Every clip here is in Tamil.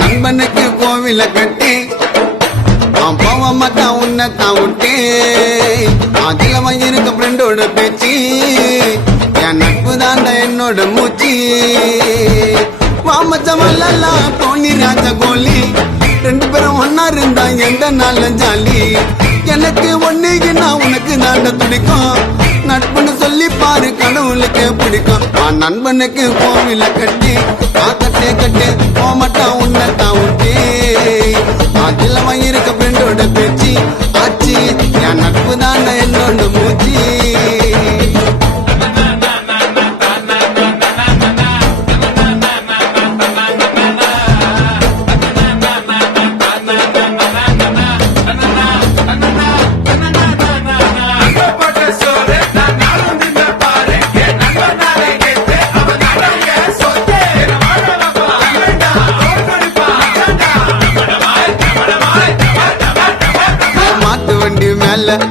நண்பனுக்கு கோவில கட்டி போவமாட்டா உன்னத்தான் விட்டே அதுல இருக்க ஃப்ரெண்டோட பேச்சு என் நட்பு தாண்ட என்னோட மூச்சு வாமச்சமல்லா தோனி ராஜா கோலி ரெண்டு பேரும் ஒன்னா இருந்தா எந்த நாள்ல ஜாலி எனக்கு ஒன்னுக்குன்னா உனக்கு நாண்ட துடிக்கும் நட்புன்னு சொல்லி பாரு கடவுளுக்கு பிடிக்கும் நண்பனுக்கு கோவில கட்டி கட்டே கட்டே போமாட்டா உன்னத்தான் விட்டே அதுல இருக்க ஃப்ரெண்டோட பேச்சு ஆச்சு என் நட்பு தாண்ட என்னோட மூச்சு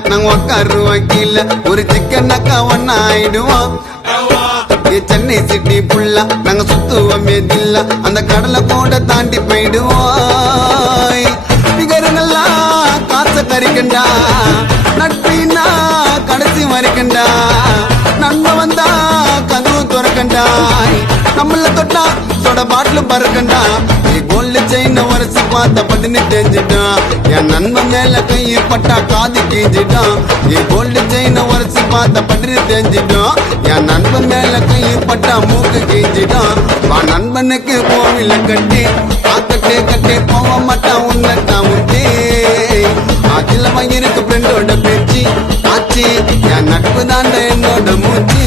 நாங்க உட்காருவோம் கீழ ஒரு சிக்கன் அக்கா ஒன்னா ஆயிடுவோம் சென்னை சிட்டி புல்லா நாங்க சுத்துவோமே தில்லா அந்த கடலை கூட தாண்டி போயிடுவோம் பிகருங்களா காசை கறிக்கண்டா நட்பின்னா கடைசி வரைக்கண்டா நன்மை வந்தா கதவு துறக்கண்டா நம்மள தொட்டா சொட பாட்டில் பறக்கண்டா கோல்டு செயின் வரசி பார்த்த பதினு தெரிஞ்சிட்டான் என் நண்பன் மேல கையை பட்டா காது கீஞ்சிட்டான் கோல்டு செயின் வரசி பார்த்த பதினு தெரிஞ்சிட்டான் என் நண்பன் மேல கையை பட்டா மூக்கு கீஞ்சிட்டான் நண்பனுக்கு கோவில கட்டி கட்டே கட்டே போக மாட்டான் உன்னத்தான் விட்டே அதுல இருக்க ஃப்ரெண்டோட பேச்சு ஆச்சு என் நட்பு தாண்ட என்னோட மூச்சு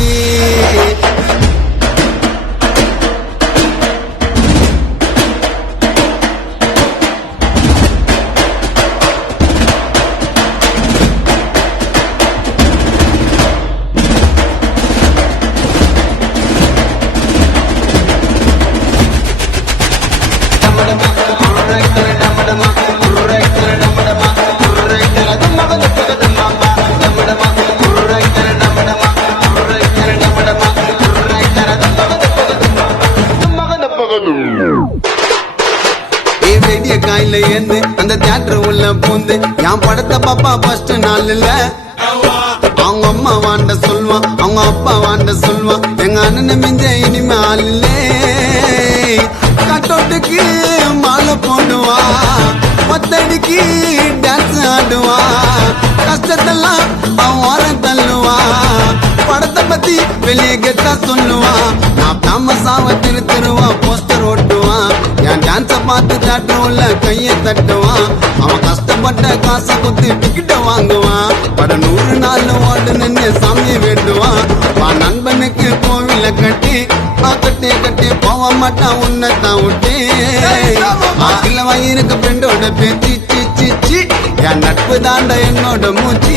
காயில ஏந்து அந்த தியேட்டர் உள்ள பூந்து என் படத்தை பாப்பா ஃபர்ஸ்ட் நாள்ல அவங்க அம்மா வாண்ட சொல்லுவான் அவங்க அப்பா வாண்ட சொல்லுவான் எங்க அண்ணன் மிஞ்ச இனிமே ஆளு கட்டோட்டுக்கு மாலை போடுவா ஒத்தடிக்கு டான்ஸ் ஆடுவா கஷ்டத்தெல்லாம் அவன் ஓரம் தள்ளுவா படத்தை பத்தி வெளியே கெட்டா சொல்லுவா நான் தாமசாவ திருவா போஸ்டர் ஓட்டுவான் என் டான்ஸ பார்த்து தியேட்டர் உள்ள கையை தட்டுவான் அவன் கஷ்டப்பட்ட காசை குத்தி டிக்கெட்ட வாங்குவான் பட 100 நாள் ஓடு நின்று சாமியை வேண்டுவான் நண்பனுக்கு கோவில கட்டி கட்டே கட்டி போக மாட்டான் உன்னத்தான் விட்டே அதுல இருக்க ஃப்ரெண்டோட பேச்சு சி என் நட்பு தாண்ட என்னோட மூச்சு